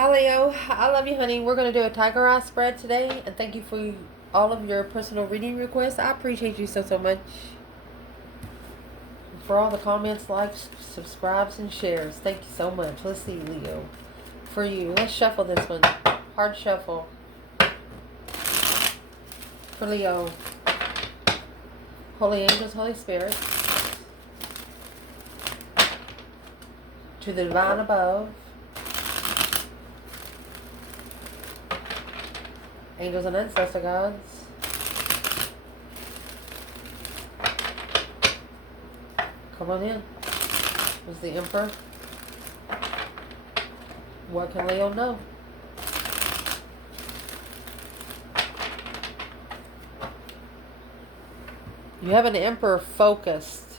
Hi Leo, I love you honey. We're going to do a tiger eye spread today and thank you for all of your personal reading requests. I appreciate you so much for all the comments, likes, subscribes, and shares. Thank you so much. Let's see Leo. For you, let's shuffle this one. Hard shuffle. For Leo. Holy angels, Holy Spirit. To the divine above. Angels and ancestor gods. Come on in. Was the Emperor. What can Leo know? You have an Emperor focused.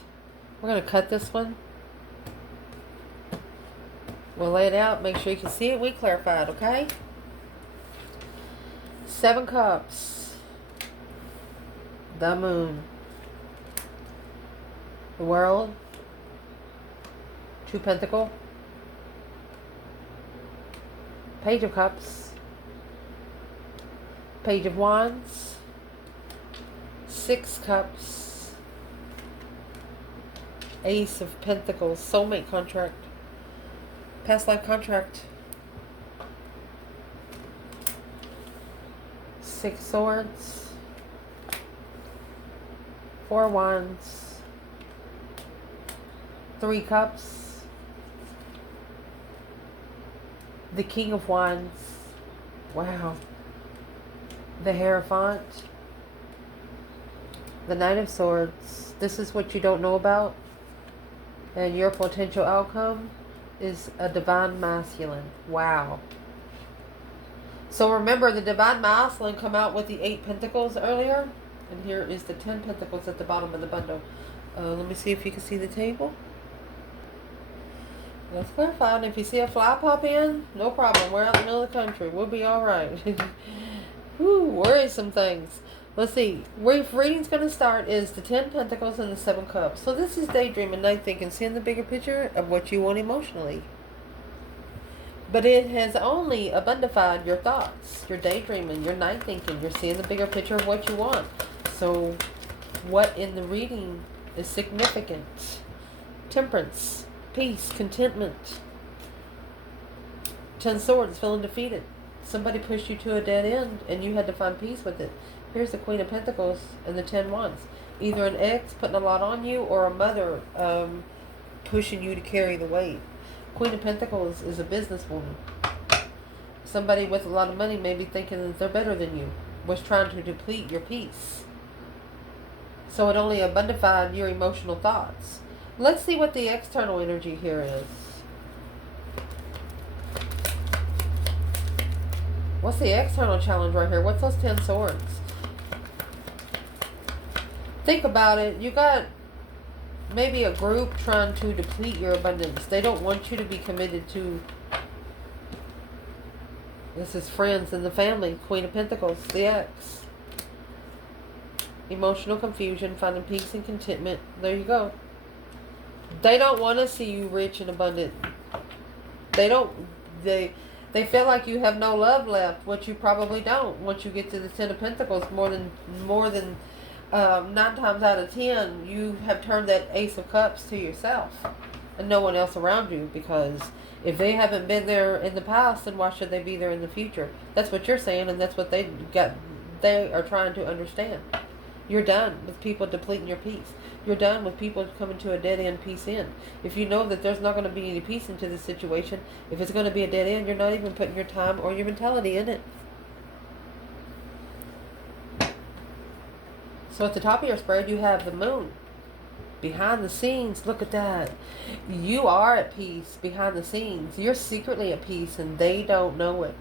We're going to cut this one. We'll lay it out. Make sure you can see it. We clarified, okay? 7 cups. The moon. The world. 2 pentacle. Page of cups. Page of wands. 6 cups. Ace of pentacles. Soulmate contract. Past life contract. 6 swords. 4 wands. 3 cups. The King of Wands. Wow. The Hierophant. The Knight of Swords. This is what you don't know about. And your potential outcome is a divine masculine. Wow. So remember, the divine masculine come out with the 8 pentacles earlier. And here is the 10 pentacles at the bottom of the bundle. Let me see if you can see the table. Let's clarify. And if you see a fly pop in, no problem. We're out in the middle of the country. We'll be all right. Whew, worrisome things. Let's see. Where reading's going to start is the 10 pentacles and the 7 cups. So this is daydreaming, night thinking, seeing the bigger picture of what you want emotionally. But it has only abundified your thoughts. You're daydreaming, you're night thinking, you're seeing the bigger picture of what you want. So what in the reading is significant? Temperance, peace, contentment. 10 swords, feeling defeated. Somebody pushed you to a dead end and you had to find peace with it. Here's the Queen of Pentacles and the 10 wands. Either an ex putting a lot on you or a mother pushing you to carry the weight. Queen of Pentacles is a businesswoman. Somebody with a lot of money may be thinking that they're better than you. Was trying to deplete your peace. So it only abundified your emotional thoughts. Let's see what the external energy here is. What's the external challenge right here? What's those 10 swords? Think about it. You got maybe a group trying to deplete your abundance. They don't want you to be committed to. This is friends and the family. Queen of Pentacles, the ex. Emotional confusion, finding peace and contentment. There you go. They don't want to see you rich and abundant. They feel like you have no love left, which you probably don't. Once you get to the 10 of Pentacles, more than 9 times out of 10, you have turned that Ace of Cups to yourself and no one else around you. Because if they haven't been there in the past, then why should they be there in the future? That's what you're saying, and that's what they are trying to understand. You're done with people depleting your peace. You're done with people coming to a dead-end peace end. If you know that there's not going to be any peace into this situation, if it's going to be a dead end, you're not even putting your time or your mentality in it. So at the top of your spread, you have the moon. Behind the scenes, look at that. You are at peace behind the scenes. You're secretly at peace and they don't know it.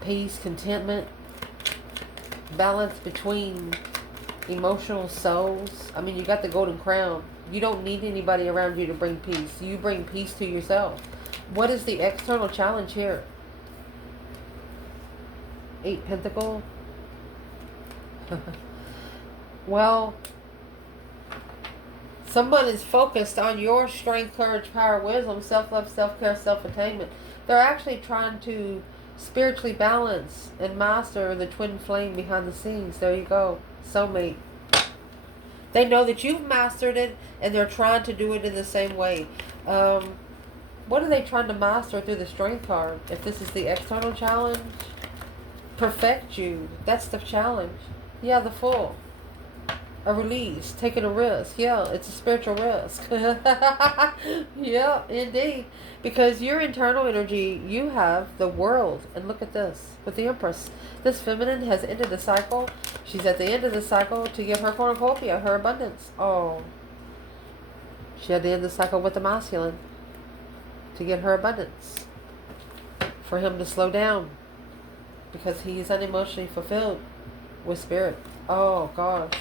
Peace, contentment, balance between emotional souls. I mean, you got the golden crown. You don't need anybody around you to bring peace. You bring peace to yourself. What is the external challenge here? 8 Pentacle. Well, Someone is focused on your strength, courage, power, wisdom, self-love, self-care, self-attainment. They're actually trying to spiritually balance and master the twin flame behind the scenes. There you go. Soulmate. They know that you've mastered it, and they're trying to do it in the same way. What are they trying to master through the strength card? If this is the external challenge, perfect you. That's the challenge. Yeah, the Fool. A release, taking a risk. Yeah, it's a spiritual risk. Yeah, indeed. Because your internal energy, you have the world. And look at this. With the Empress. This feminine has ended the cycle. She's at the end of the cycle to give her cornucopia, her abundance. Oh. She had to end the cycle with the masculine to get her abundance. For him to slow down. Because he's unemotionally fulfilled with spirit. Oh, gosh.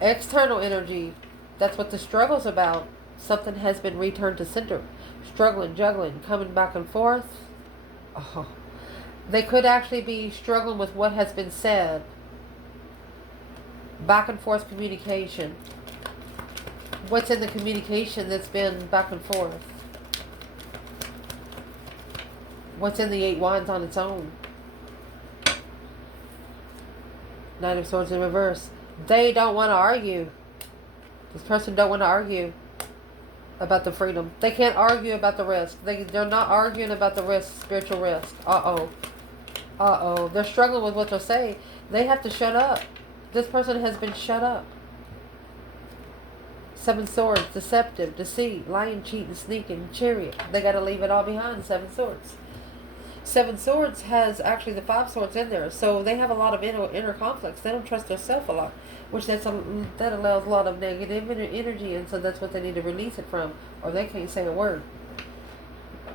External energy, that's what the struggle's about. Something has been returned to center. Struggling, juggling, coming back and forth. Oh. They could actually be struggling with what has been said. Back and forth communication. What's in the communication that's been back and forth? What's in the 8 Wands on its own? Knight of Swords in reverse. They don't want to argue. This person don't want to argue about the freedom. They can't argue about the risk. They're not arguing about the risk, spiritual risk. Uh-oh. Uh-oh. They're struggling with what they're saying. They have to shut up. This person has been shut up. 7 Swords, deceptive, deceit, lying, cheating, sneaking, chariot. They got to leave it all behind, 7 Swords. 7 Swords has actually the 5 Swords in there. So they have a lot of inner conflicts. They don't trust themselves a lot. Which that allows a lot of negative energy. And so that's what they need to release it from. Or they can't say a word.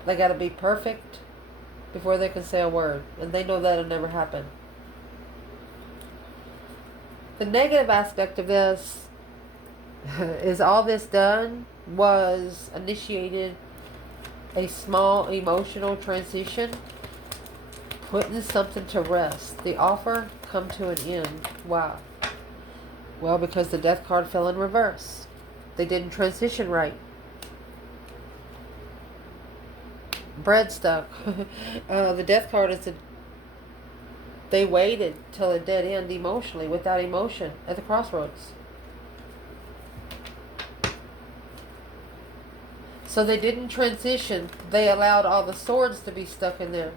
They got to be perfect before they can say a word. And they know that'll never happen. The negative aspect of this is all this done was initiated a small emotional transition, putting something to rest. The offer come to an end. Wow. Well, because the Death card fell in reverse. They didn't transition right. Bread stuck. The Death card is they waited till a dead end emotionally, without emotion, at the crossroads. So they didn't transition. They allowed all the swords to be stuck in there.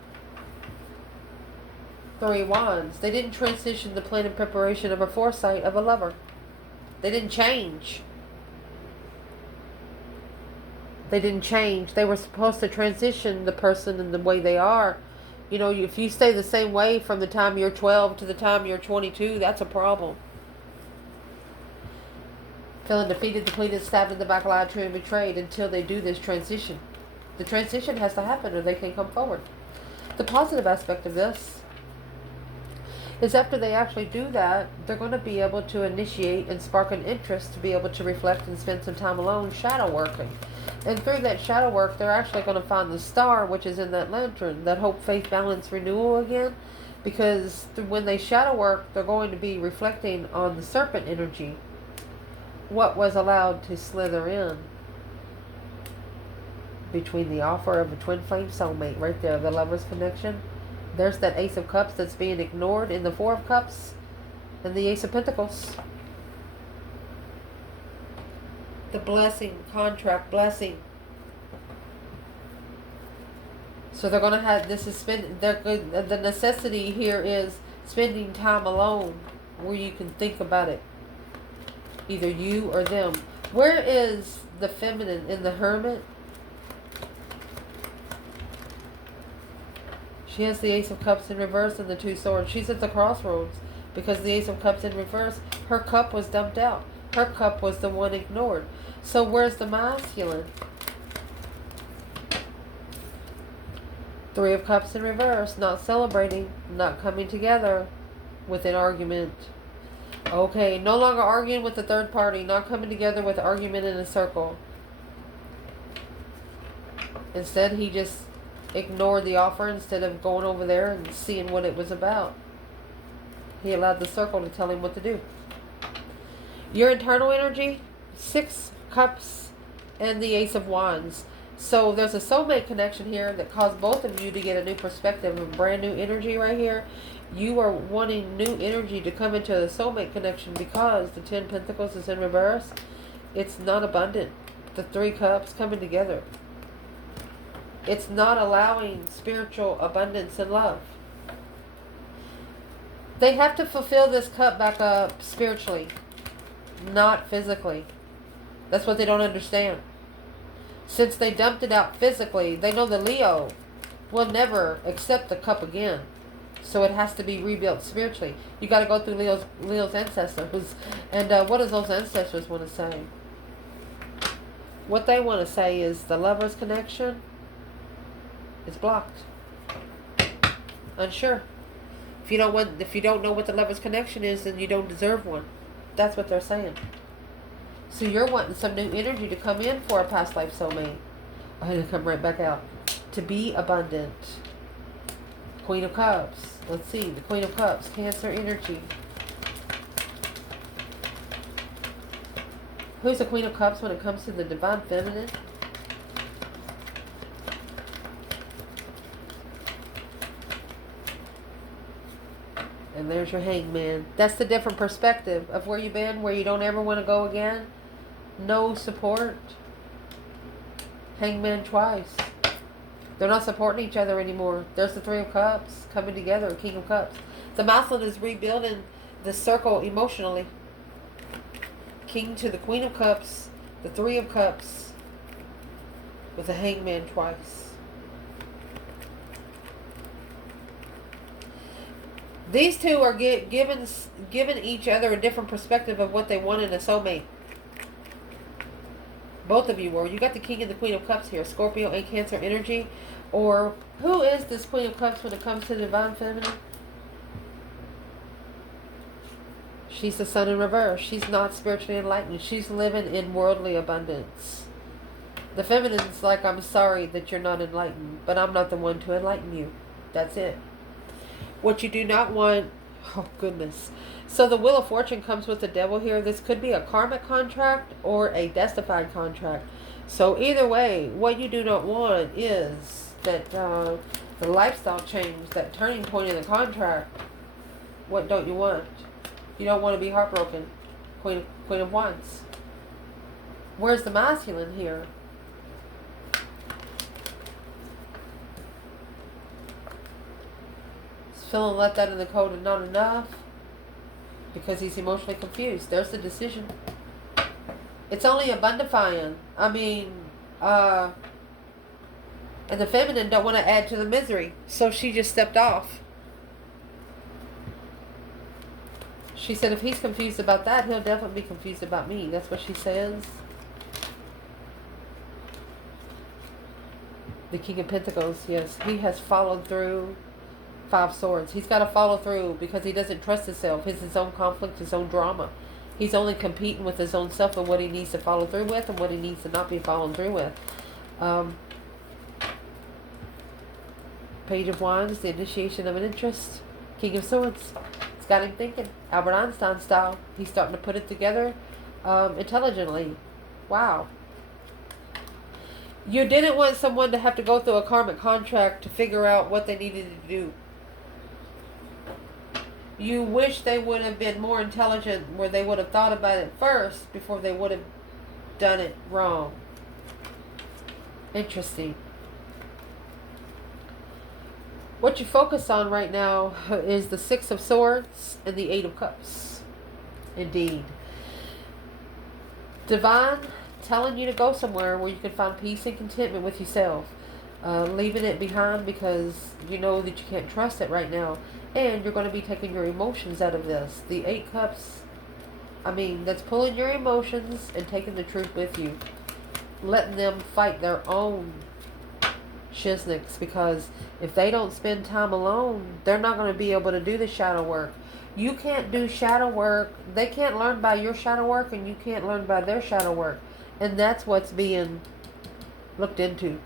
3 Wands. They didn't transition the plan and preparation of a foresight of a lover. They didn't change. They didn't change. They were supposed to transition the person in the way they are. You know, if you stay the same way from the time you're 12 to the time you're 22, that's a problem. Feeling defeated, depleted, stabbed in the back, lied to, and betrayed until they do this transition. The transition has to happen or they can come forward. The positive aspect of this is after they actually do that, they're going to be able to initiate and spark an interest to be able to reflect and spend some time alone shadow working. And through that shadow work, they're actually going to find the star, which is in that lantern, that hope, faith, balance, renewal again. Because when they shadow work, they're going to be reflecting on the serpent energy. What was allowed to slither in between the offer of a twin flame soulmate right there, the lover's connection. There's that Ace of Cups that's being ignored in the 4 of Cups and the Ace of Pentacles. The blessing, contract blessing. So they're going to have, this is the necessity here is spending time alone where you can think about it. Either you or them. Where is the feminine in the Hermit? She has the Ace of Cups in reverse and the 2 Swords. She's at the crossroads because the Ace of Cups in reverse, her cup was dumped out. Her cup was the one ignored. So where's the masculine? 3 of Cups in reverse, not celebrating, not coming together with an argument. Okay, no longer arguing with the third party, not coming together with argument in a circle. Instead, he just ignored the offer instead of going over there and seeing what it was about. He allowed the circle to tell him what to do. Your internal energy, 6 cups, and the Ace of Wands. So there's a soulmate connection here that caused both of you to get a new perspective of brand new energy right here. You are wanting new energy to come into the soulmate connection because the 10 Pentacles is in reverse. It's not abundant. The 3 cups coming together. It's not allowing spiritual abundance and love. They have to fulfill this cup back up spiritually, not physically. That's what they don't understand. Since they dumped it out physically, they know the Leo will never accept the cup again. So it has to be rebuilt spiritually. You got to go through Leo's ancestors. And what does those ancestors want to say? What they want to say is the lover's connection is blocked. Unsure. If you don't know what the lover's connection is, then you don't deserve one. That's what they're saying. So you're wanting some new energy to come in for a past life soulmate. I had to come right back out. To be abundant. Queen of Cups. Let's see. The Queen of Cups. Cancer energy. Who's the Queen of Cups when it comes to the divine feminine? And there's your Hangman. That's the different perspective of where you've been, where you don't ever want to go again. No support. Hangman twice. They're not supporting each other anymore. There's the 3 of Cups coming together, King of Cups. The masculine is rebuilding the circle emotionally. King to the Queen of Cups, the 3 of Cups, with the Hangman twice. These two are giving each other a different perspective of what they want in a soulmate. Both of you were. You got the King and the Queen of Cups here. Scorpio and Cancer energy. Or who is this Queen of Cups when it comes to the divine feminine? She's the Sun in reverse. She's not spiritually enlightened. She's living in worldly abundance. The feminine's like, I'm sorry that you're not enlightened, but I'm not the one to enlighten you. That's it. What you do not want... Oh, goodness. So the Wheel of Fortune comes with the Devil here. This could be a karmic contract or a destified contract. So either way, what you do not want is that the lifestyle change, that turning point in the contract. What don't you want? You don't want to be heartbroken. Queen of Wands. Where's the masculine here? He's feeling let that in the cold and not enough. Because he's emotionally confused. There's the decision. It's only abundifying. I mean, and the feminine don't want to add to the misery. So she just stepped off. She said if he's confused about that, he'll definitely be confused about me. That's what she says. The King of Pentacles, yes. He has followed through. 5 Swords. He's got to follow through because he doesn't trust himself. It's his own conflict, his own drama. He's only competing with his own self and what he needs to follow through with and what he needs to not be following through with. Page of Wands, the initiation of an interest. King of Swords. It's got him thinking. Albert Einstein style. He's starting to put it together intelligently. Wow. You didn't want someone to have to go through a karmic contract to figure out what they needed to do. You wish they would have been more intelligent where they would have thought about it first before they would have done it wrong. Interesting. What you focus on right now is the 6 of Swords and the 8 of Cups. Indeed. Divine telling you to go somewhere where you can find peace and contentment with yourself. Leaving it behind because you know that you can't trust it right now. And you're going to be taking your emotions out of this. The 8 Cups, I mean, that's pulling your emotions and taking the truth with you. Letting them fight their own shiznicks. Because if they don't spend time alone, they're not going to be able to do the shadow work. You can't do shadow work. They can't learn by your shadow work and you can't learn by their shadow work. And that's what's being looked into.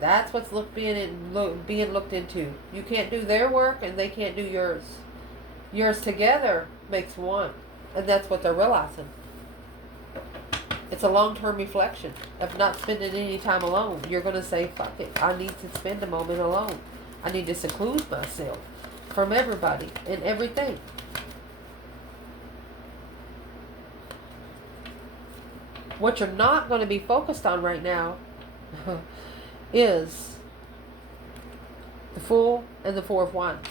That's what's being looked into. You can't do their work and they can't do yours. Yours together makes one. And that's what they're realizing. It's a long-term reflection of not spending any time alone. You're going to say, fuck it. I need to spend a moment alone. I need to seclude myself from everybody and everything. What you're not going to be focused on right now is the Fool and the Four of Wands.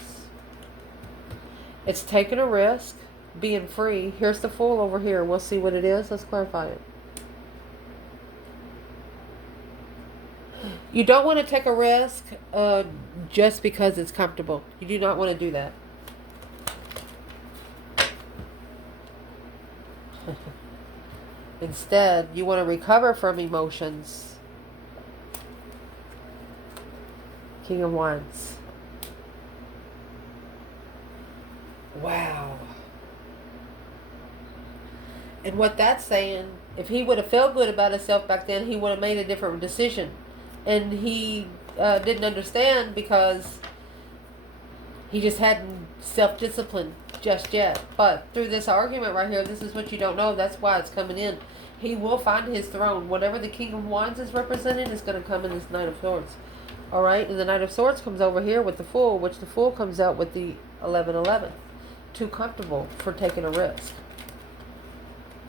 It's taking a risk, being free. Here's the Fool over here. We'll see what it is. Let's clarify it. You don't want to take a risk just because it's comfortable. You do not want to do that. Instead, you want to recover from emotions. King of Wands. Wow. And what that's saying, if he would have felt good about himself back then, he would have made a different decision. And he didn't understand because he just hadn't self-disciplined just yet. But through this argument right here, this is what you don't know. That's why it's coming in. He will find his throne. Whatever the King of Wands is representing is going to come in this Knight of Swords. Alright? And the Knight of Swords comes over here with the Fool, which the Fool comes out with the 11-11. Too comfortable for taking a risk.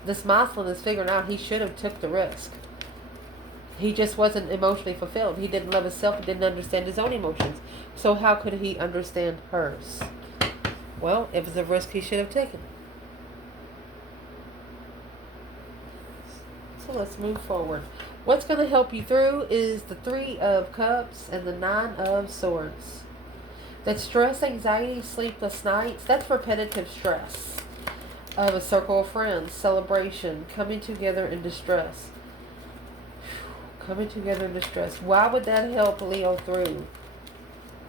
This Moslem is figuring out he should have took the risk. He just wasn't emotionally fulfilled. He didn't love himself. He didn't understand his own emotions. So how could he understand hers? Well, it was a risk he should have taken. So let's move forward. What's going to help you through is the 3 of Cups and the 9 of Swords. That stress, anxiety, sleepless nights, that's repetitive stress. Of a circle of friends, celebration, coming together in distress. Coming together in distress. Why would that help Leo through?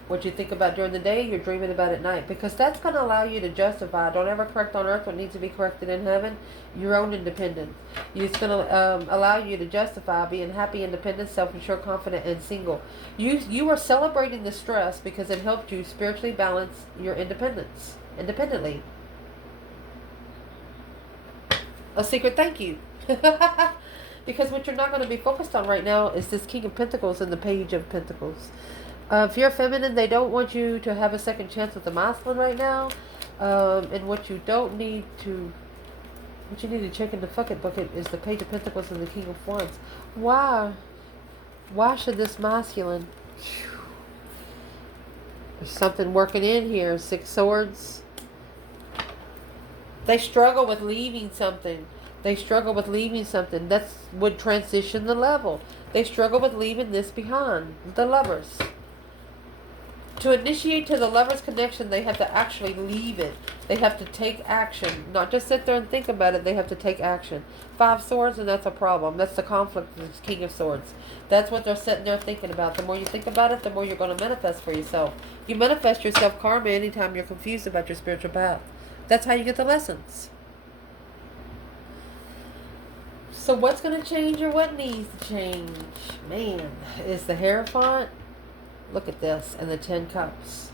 What you think about during the day, you're dreaming about at night. Because that's going to allow you to justify. Don't ever correct on earth what needs to be corrected in heaven. Your own independence. It's going to allow you to justify being happy, independent, self-assured, confident, and single. You are celebrating the stress because it helped you spiritually balance your independence. Independently. A secret thank you. Because what you're not going to be focused on right now is this King of Pentacles and the Page of Pentacles. If you're feminine, they don't want you to have a second chance with the masculine right now. And what you don't need to... What you need to check in the bucket is the Page of Pentacles and the King of Wands. Why? Why should this masculine... There's something working in here. 6 Swords. They struggle with leaving something. They struggle with leaving something. That would transition the level. They struggle with leaving this behind. The Lovers. To initiate to the Lovers connection, they have to actually leave it. They have to take action. Not just sit there and think about it. They have to take action. 5 Swords, and that's a problem. That's the conflict with the King of Swords. That's what they're sitting there thinking about. The more you think about it, the more you're going to manifest for yourself. You manifest yourself karma anytime you're confused about your spiritual path. That's how you get the lessons. So what's going to change or what needs to change? Man, is the Hierophant. Look at this. And the 10 Cups.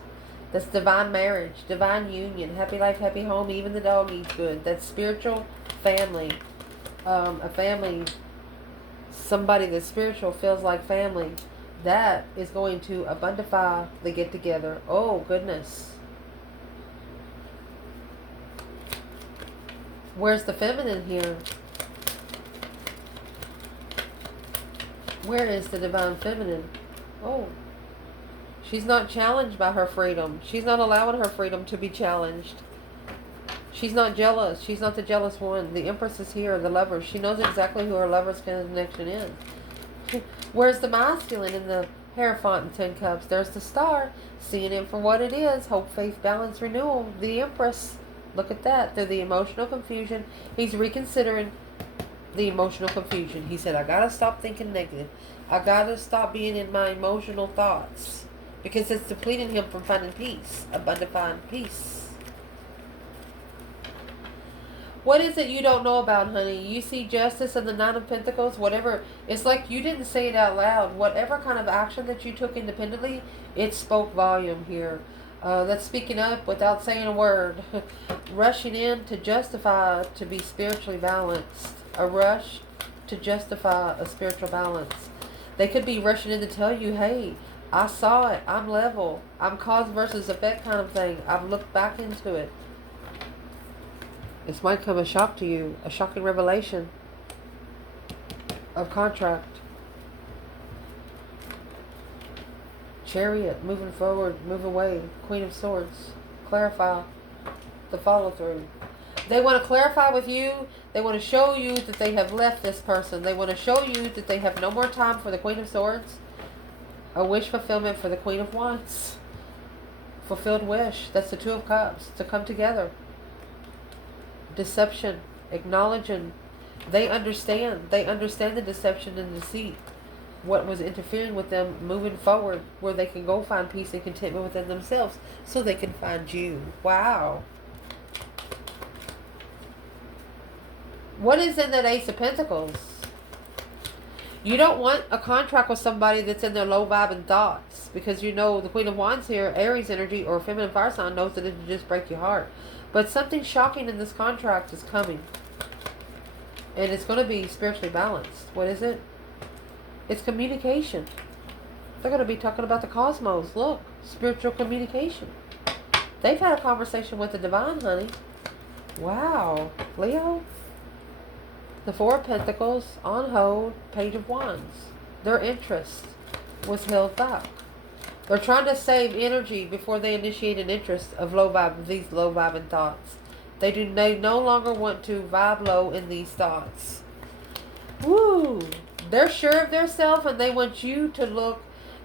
That's divine marriage, divine union, happy life, happy home. Even the dog eats good. That's spiritual family. A family, somebody that's spiritual feels like family. That is going to abundify the get together. Oh, goodness. Where's the feminine here? Where is the divine feminine? Oh. She's not challenged by her freedom. She's not allowing her freedom to be challenged. She's not jealous. She's not the jealous one. The Empress is here, the Lover. She knows exactly who her Lover's connection is. Where's the masculine in the Hierophant and 10 Cups? There's the Star. Seeing it for what it is. Hope, faith, balance, renewal. The Empress. Look at that. Through the emotional confusion, he's reconsidering the emotional confusion. He said, I gotta stop thinking negative. I gotta stop being in my emotional thoughts. Because it's depleting him from finding peace. Abundant peace. What is it you don't know about, honey? You see justice and the 9 of Pentacles, whatever. It's like you didn't say it out loud. Whatever kind of action that you took independently, it spoke volume here. That's speaking up without saying a word. Rushing in to justify to be spiritually balanced. A rush to justify a spiritual balance. They could be rushing in to tell you, hey, I saw it. I'm level. I'm cause versus effect kind of thing. I've looked back into it. This might come a shock to you. A shocking revelation of contract. Chariot, moving forward, move away. Queen of Swords, clarify the follow through. They want to clarify with you. They want to show you that they have left this person. They want to show you that they have no more time for the Queen of Swords. A wish fulfillment for the Queen of Wands. Fulfilled wish. That's the Two of Cups. To come together. Deception. Acknowledging. They understand. They understand the deception and deceit. What was interfering with them moving forward, where they can go find peace and contentment within themselves so they can find you. Wow. What is in that Ace of Pentacles? You don't want a contract with somebody that's in their low vibing thoughts, because you know the Queen of Wands here, Aries energy or feminine fire sign, knows that it'll just break your heart. But something shocking in this contract is coming. And it's going to be spiritually balanced. What is it? It's communication. They're going to be talking about the cosmos. Look, spiritual communication. They've had a conversation with the divine, honey. Wow. Leo. The Four of Pentacles on hold. Page of Wands. Their interest was held back. They're trying to save energy before they initiate an interest of these low vibing thoughts. They no longer want to vibe low in these thoughts. Woo! They're sure of themselves, and they want you to know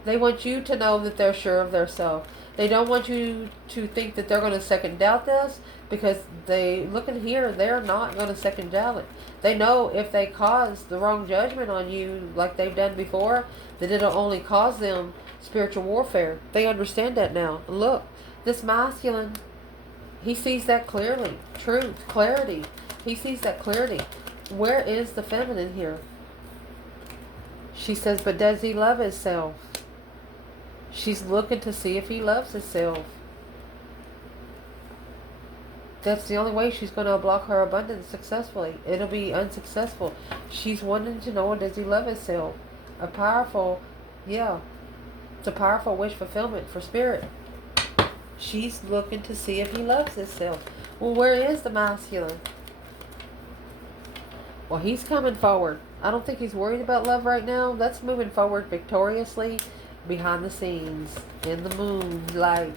that they're sure of themselves. They don't want you to think that they're going to second doubt this, because look in here, they're not going to second doubt it. They know if they cause the wrong judgment on you like they've done before, that it'll only cause them spiritual warfare. They understand that now. Look, this masculine, he sees that clearly. Truth, clarity. He sees that clarity. Where is the feminine here? She says, but does he love himself? She's looking to see if he loves himself. That's the only way she's going to block her abundance successfully. It'll be unsuccessful. She's wanting to know, does he love himself? A powerful, it's a powerful wish fulfillment for spirit. She's looking to see if he loves himself. Well, where is the masculine? Well, he's coming forward. I don't think he's worried about love right now. That's moving forward victoriously behind the scenes in the moonlight.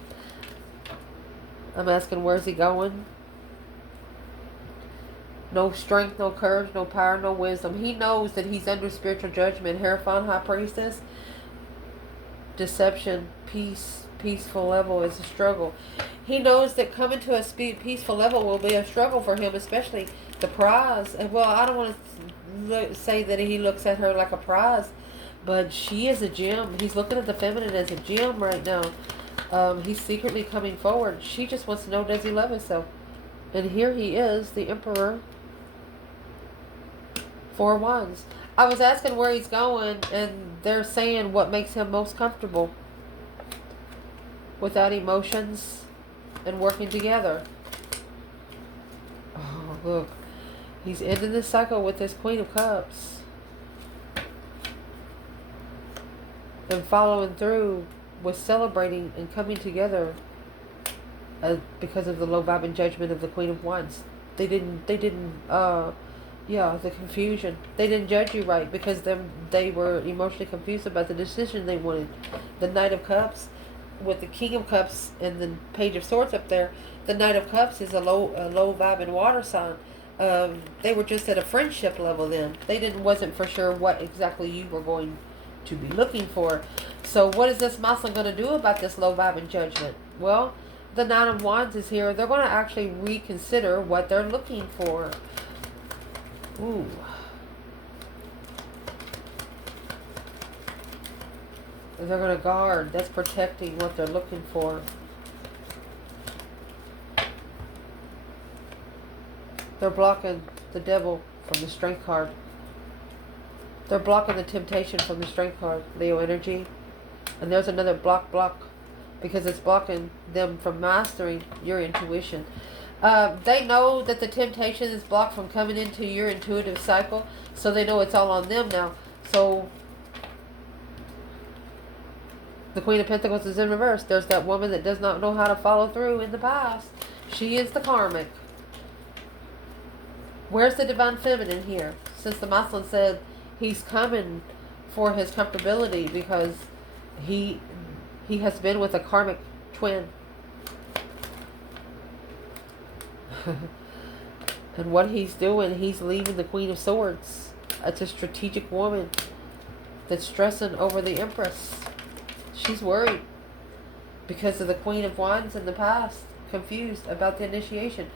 I'm asking, where's he going? No strength, no courage, no power, no wisdom. He knows that he's under spiritual judgment. Hierophant, High Priestess. Deception, peaceful level is a struggle. He knows that coming to a peaceful level will be a struggle for him, especially the prize. Well, I don't want to say that he looks at her like a prize, but she is a gem. He's looking at the feminine as a gem right now. He's secretly coming forward. She just wants to know, does he love himself? And here he is, the Emperor. Four Wands. I was asking where he's going, and they're saying what makes him most comfortable. Without emotions and working together. Oh, look. He's ending this cycle with this Queen of Cups. And following through with celebrating and coming together because of the low vibing judgment of the Queen of Wands. They didn't the confusion. They didn't judge you right because they were emotionally confused about the decision they wanted. The Knight of Cups with the King of Cups and the Page of Swords up there. The Knight of Cups is a low vibing water sign. They were just at a friendship level then. They wasn't for sure what exactly you were going to be looking for. So what is this masculine going to do about this low vibing judgment? Well, the Nine of Wands is here. They're going to actually reconsider what they're looking for. Ooh. They're going to guard. That's protecting what they're looking for. They're blocking the devil from the strength card. They're blocking the temptation from the strength card. Leo energy. And there's another block. because it's blocking them from mastering your intuition. They know that the temptation is blocked from coming into your intuitive cycle, so they know it's all on them now. So the Queen of Pentacles is in reverse. There's that woman that does not know how to follow through in the past. She is the karmic. Where's the divine feminine here? Since the masculine said he's coming for his comfortability because he has been with a karmic twin. And what he's doing, he's leaving the Queen of Swords. It's a strategic woman that's stressing over the Empress. She's worried because of the Queen of Wands in the past. Confused about the initiation.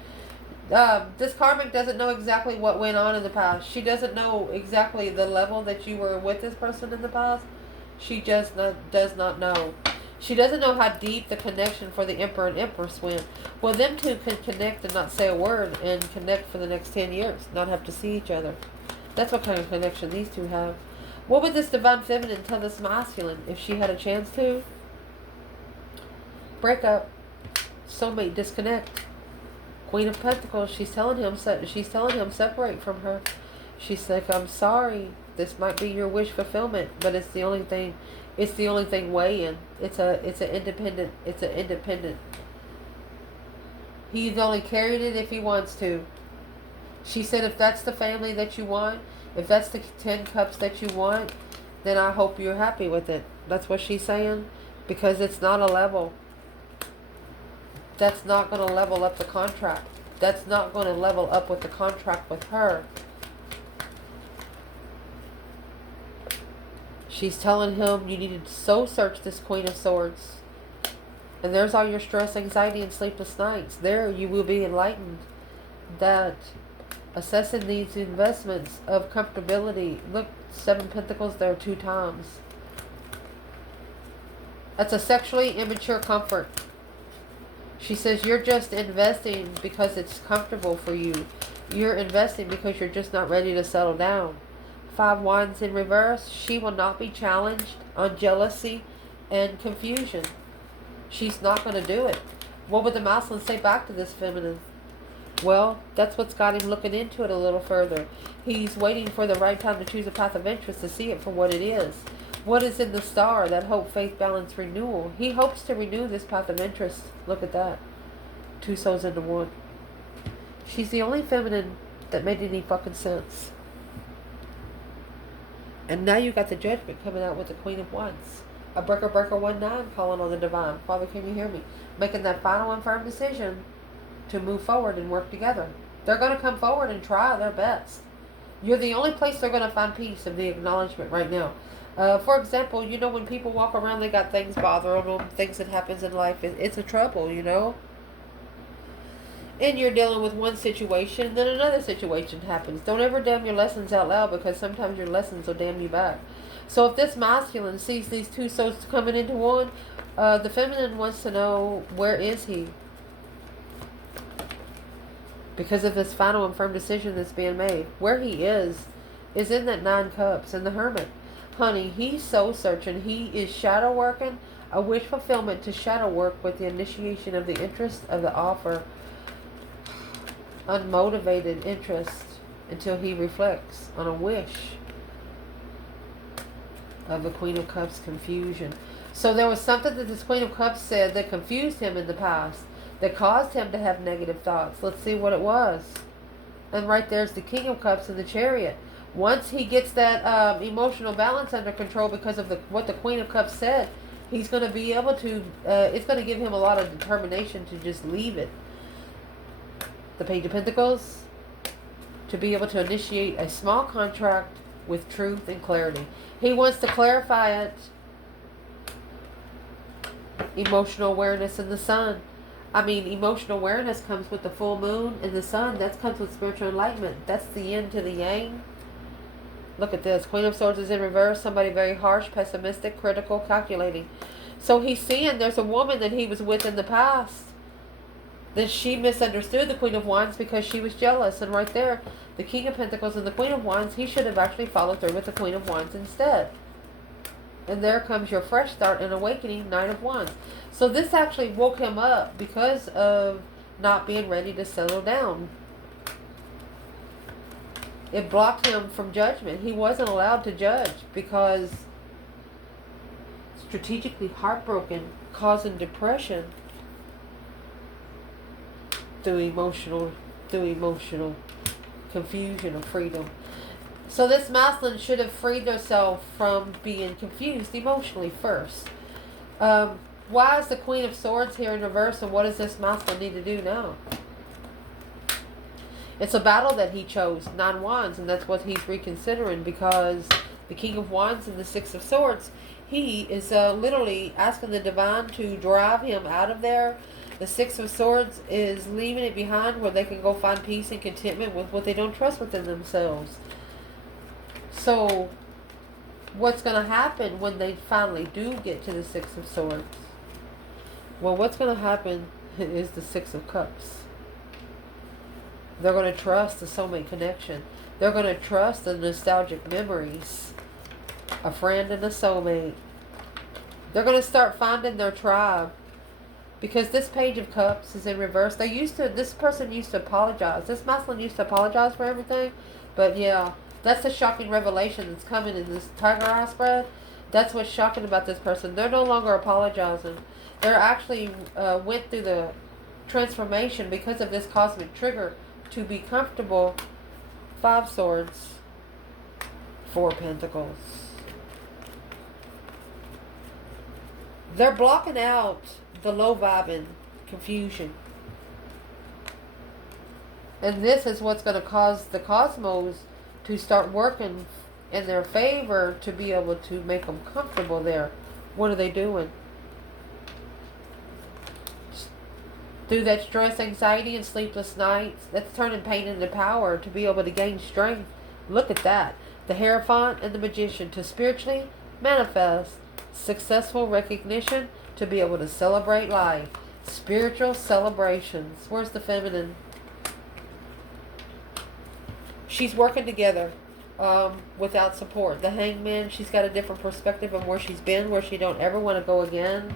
This karmic doesn't know exactly what went on in the past. She doesn't know exactly the level that you were with this person in the past. She just does not know. She doesn't know how deep the connection for the Emperor and Empress went. Well, them two can connect and not say a word and connect for the next 10 years. Not have to see each other. That's what kind of connection these two have. What would this divine feminine tell this masculine if she had a chance to? Break up. Soulmate, disconnect. Queen of Pentacles, she's telling him separate from her. She's like, I'm sorry. This might be your wish fulfillment, but it's the only thing weighing. It's an independent. He's only carried it if he wants to. She said, if that's the family that you want, if that's the 10 cups that you want, then I hope you're happy with it. That's what she's saying, because it's not a level. That's not going to level up the contract. That's not going to level up with the contract with her. She's telling him you need to soul search this Queen of Swords. And there's all your stress, anxiety, and sleepless nights. There you will be enlightened that assessing these investments of comfortability. Look, 7 Pentacles there 2 times. That's a sexually immature comfort. She says you're just investing because it's comfortable for you. You're investing because you're just not ready to settle down. 5 Wands in reverse. She will not be challenged on jealousy and confusion. She's not going to do it. What would the masculine say back to this feminine? Well, that's what's got him looking into it a little further. He's waiting for the right time to choose a path of interest to see it for what it is. What is in the star? That hope, faith, balance, renewal. He hopes to renew this path of interest. Look at that. 2 souls into 1. She's the only feminine that made any fucking sense. And now you got the Judgment coming out with the Queen of Wands. A breaker 19 calling on the divine. Father, can you hear me? Making that final and firm decision to move forward and work together. They're going to come forward and try their best. You're the only place they're going to find peace of the acknowledgement right now. For example, you know, when people walk around, they got things bothering them, things that happens in life. It's a trouble, you know. And you're dealing with one situation, then another situation happens. Don't ever damn your lessons out loud, because sometimes your lessons will damn you back. So if this masculine sees these 2 souls coming into one, the feminine wants to know, where is he? Because of this final and firm decision that's being made. Where he is in that 9 cups and the Hermit. Honey, he's soul searching. He is shadow working, a wish fulfillment to shadow work with the initiation of the interest of the offer. Unmotivated interest until he reflects on a wish of the Queen of Cups confusion. So there was something that this Queen of Cups said that confused him in the past, that caused him to have negative thoughts. Let's see what it was. And right there's the King of Cups in the Chariot. Once he gets that emotional balance under control because of what the Queen of Cups said, he's going to be able to, it's going to give him a lot of determination to just leave it. The Page of Pentacles, to be able to initiate a small contract with truth and clarity. He wants to clarify it. Emotional awareness in the sun. I mean, emotional awareness comes with the full moon and the sun. That comes with spiritual enlightenment. That's the yin to the yang. Look at this. Queen of Swords is in reverse. Somebody very harsh, pessimistic, critical, calculating. So he's seeing there's a woman that he was with in the past. That she misunderstood the Queen of Wands because she was jealous. And right there, the King of Pentacles and the Queen of Wands, he should have actually followed through with the Queen of Wands instead. And there comes your fresh start and awakening, Knight of Wands. So this actually woke him up because of not being ready to settle down. It blocked him from judgment. He wasn't allowed to judge because strategically heartbroken, causing depression through emotional confusion or freedom. So this masculine should have freed herself from being confused emotionally first. Why is the Queen of Swords here in reverse, and what does this masculine need to do now? It's a battle that he chose, 9 Wands, and that's what he's reconsidering, because the King of Wands and the 6 of Swords, he is literally asking the divine to drive him out of there. The 6 of Swords is leaving it behind where they can go find peace and contentment with what they don't trust within themselves. So, what's going to happen when they finally do get to the 6 of Swords? Well, what's going to happen is the 6 of Cups. They're going to trust the soulmate connection. They're going to trust the nostalgic memories. A friend and a soulmate. They're going to start finding their tribe. Because this Page of Cups is in reverse. This person used to apologize. This masculine used to apologize for everything. But yeah, that's the shocking revelation that's coming in this Tiger Eye spread. That's what's shocking about this person. They're no longer apologizing. They're actually went through the transformation because of this cosmic trigger to be comfortable. 5 Swords, 4 Pentacles. They're blocking out the low vibing confusion. And this is what's going to cause the cosmos to start working in their favor to be able to make them comfortable there. What are they doing? Through that stress, anxiety, and sleepless nights, that's turning pain into power to be able to gain strength. Look at that. The Hierophant and the Magician to spiritually manifest successful recognition to be able to celebrate life. Spiritual celebrations. Where's the feminine? She's working together without support. The Hangman, she's got a different perspective on where she's been, where she don't ever want to go again.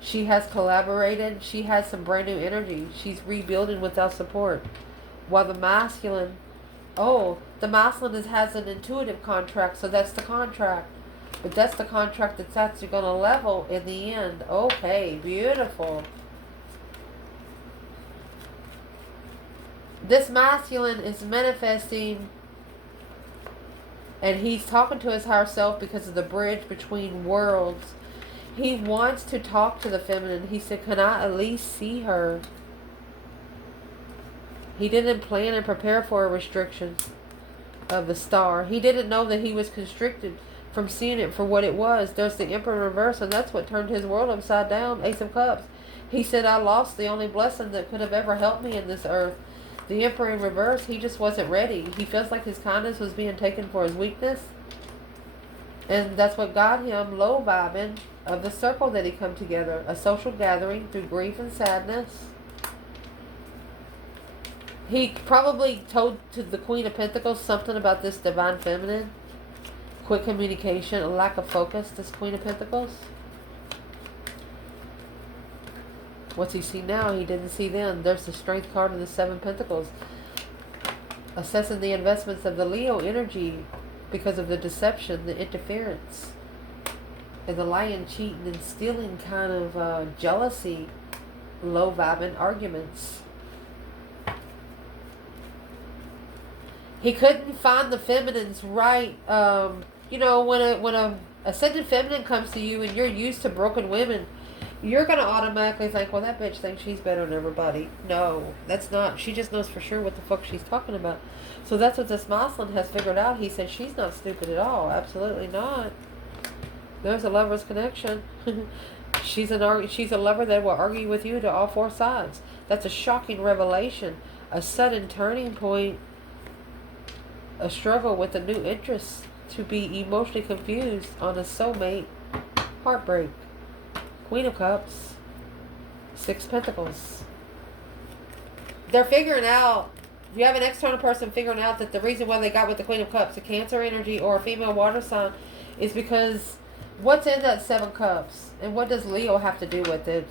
She has collaborated. She has some brand new energy. She's rebuilding without support. While the masculine, the masculine has an intuitive contract, so that's the contract. But that's the contract that's actually going to level in the end. Okay, beautiful. This masculine is manifesting, and he's talking to his higher self because of the bridge between worlds. He wants to talk to the feminine. He said, can I at least see her? He didn't plan and prepare for a restriction of the star. He didn't know that he was constricted from seeing it for what it was. There's the Emperor in reverse, and that's what turned his world upside down. Ace of Cups. He said, I lost the only blessing that could have ever helped me in this earth. The Emperor in reverse, he just wasn't ready. He feels like his kindness was being taken for his weakness. And that's what got him low vibing of the circle that he come together. A social gathering through grief and sadness. He probably told to the Queen of Pentacles something about this divine feminine. Quick communication, a lack of focus, this Queen of Pentacles. What's he see now? He didn't see then. There's the Strength card of the 7 Pentacles. Assessing the investments of the Leo energy because of the deception, the interference, and the lying, cheating, and stealing kind of jealousy, low vibing arguments. He couldn't find the feminine's right. You know, when a ascended feminine comes to you and you're used to broken women, you're going to automatically think, well, that bitch thinks she's better than everybody. No, that's not. She just knows for sure what the fuck she's talking about. So that's what this masculine has figured out. He said, she's not stupid at all. Absolutely not. There's a lover's connection. She's a lover that will argue with you to all 4 sides. That's a shocking revelation. A sudden turning point. A struggle with a new interest. To be emotionally confused on a soulmate. Heartbreak. Queen of Cups. 6 Pentacles. They're figuring out, if you have an external person figuring out that the reason why they got with the Queen of Cups, a Cancer energy or a female water sign, is because What's in that 7 cups? And what does Leo have to do with it?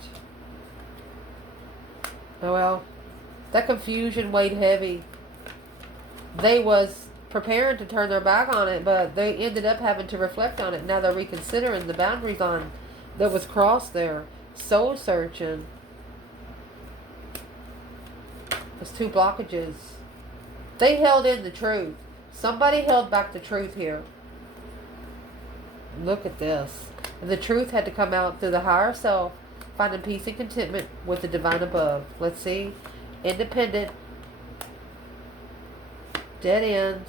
Oh, well, that confusion weighed heavy. They was preparing to turn their back on it, but they ended up having to reflect on it. Now they're reconsidering the boundaries on that was crossed there. Soul searching. There's 2 blockages. They held in the truth. Somebody held back the truth here. Look at this. And the truth had to come out through the higher self, finding peace and contentment with the divine above. Let's see. Independent. Dead end.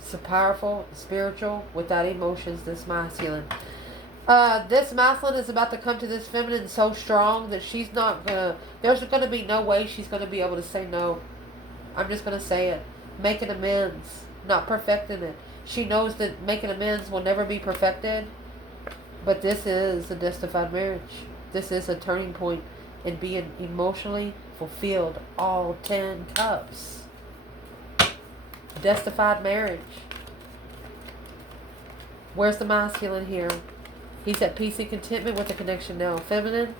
So powerful, spiritual, without emotions, this masculine. This masculine is about to come to this feminine so strong that she's not gonna, there's gonna be no way she's gonna be able to say no. I'm just gonna say it. Making amends, not perfecting it. She knows that making amends will never be perfected, but this is a justified marriage. This is a turning point in being emotionally fulfilled. All 10 cups. Justified marriage. Where's the masculine here? He's at peace and contentment with the connection now. Feminine.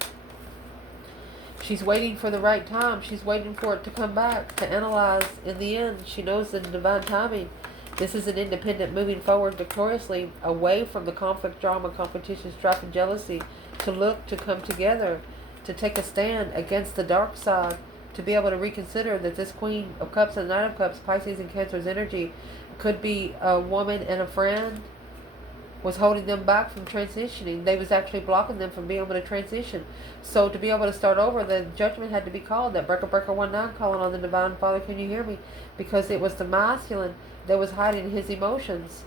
She's waiting for the right time. She's waiting for it to come back, to analyze in the end. She knows the divine timing. This is an independent moving forward victoriously, away from the conflict, drama, competition, strife, and jealousy, to look, to come together, to take a stand against the dark side, to be able to reconsider that this Queen of Cups and Knight of Cups, Pisces and Cancer's energy, could be a woman and a friend, was holding them back from transitioning. They was actually blocking them from being able to transition. So to be able to start over, the judgment had to be called. That breaker 19 calling on the divine Father, can you hear me? Because it was the masculine that was hiding his emotions.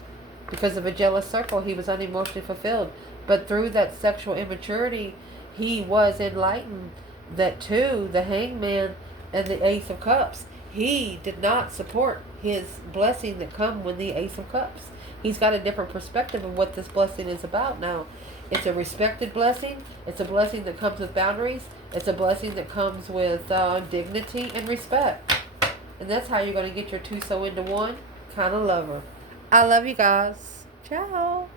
Because of a jealous circle, he was unemotionally fulfilled. But through that sexual immaturity, he was enlightened that too, the Hangman and the Ace of Cups, he did not support his blessing that come with the Ace of Cups. He's got a different perspective of what this blessing is about now. It's a respected blessing. It's a blessing that comes with boundaries. It's a blessing that comes with dignity and respect. And that's how you're going to get your 2 so into 1 kind of lover. I love you guys. Ciao.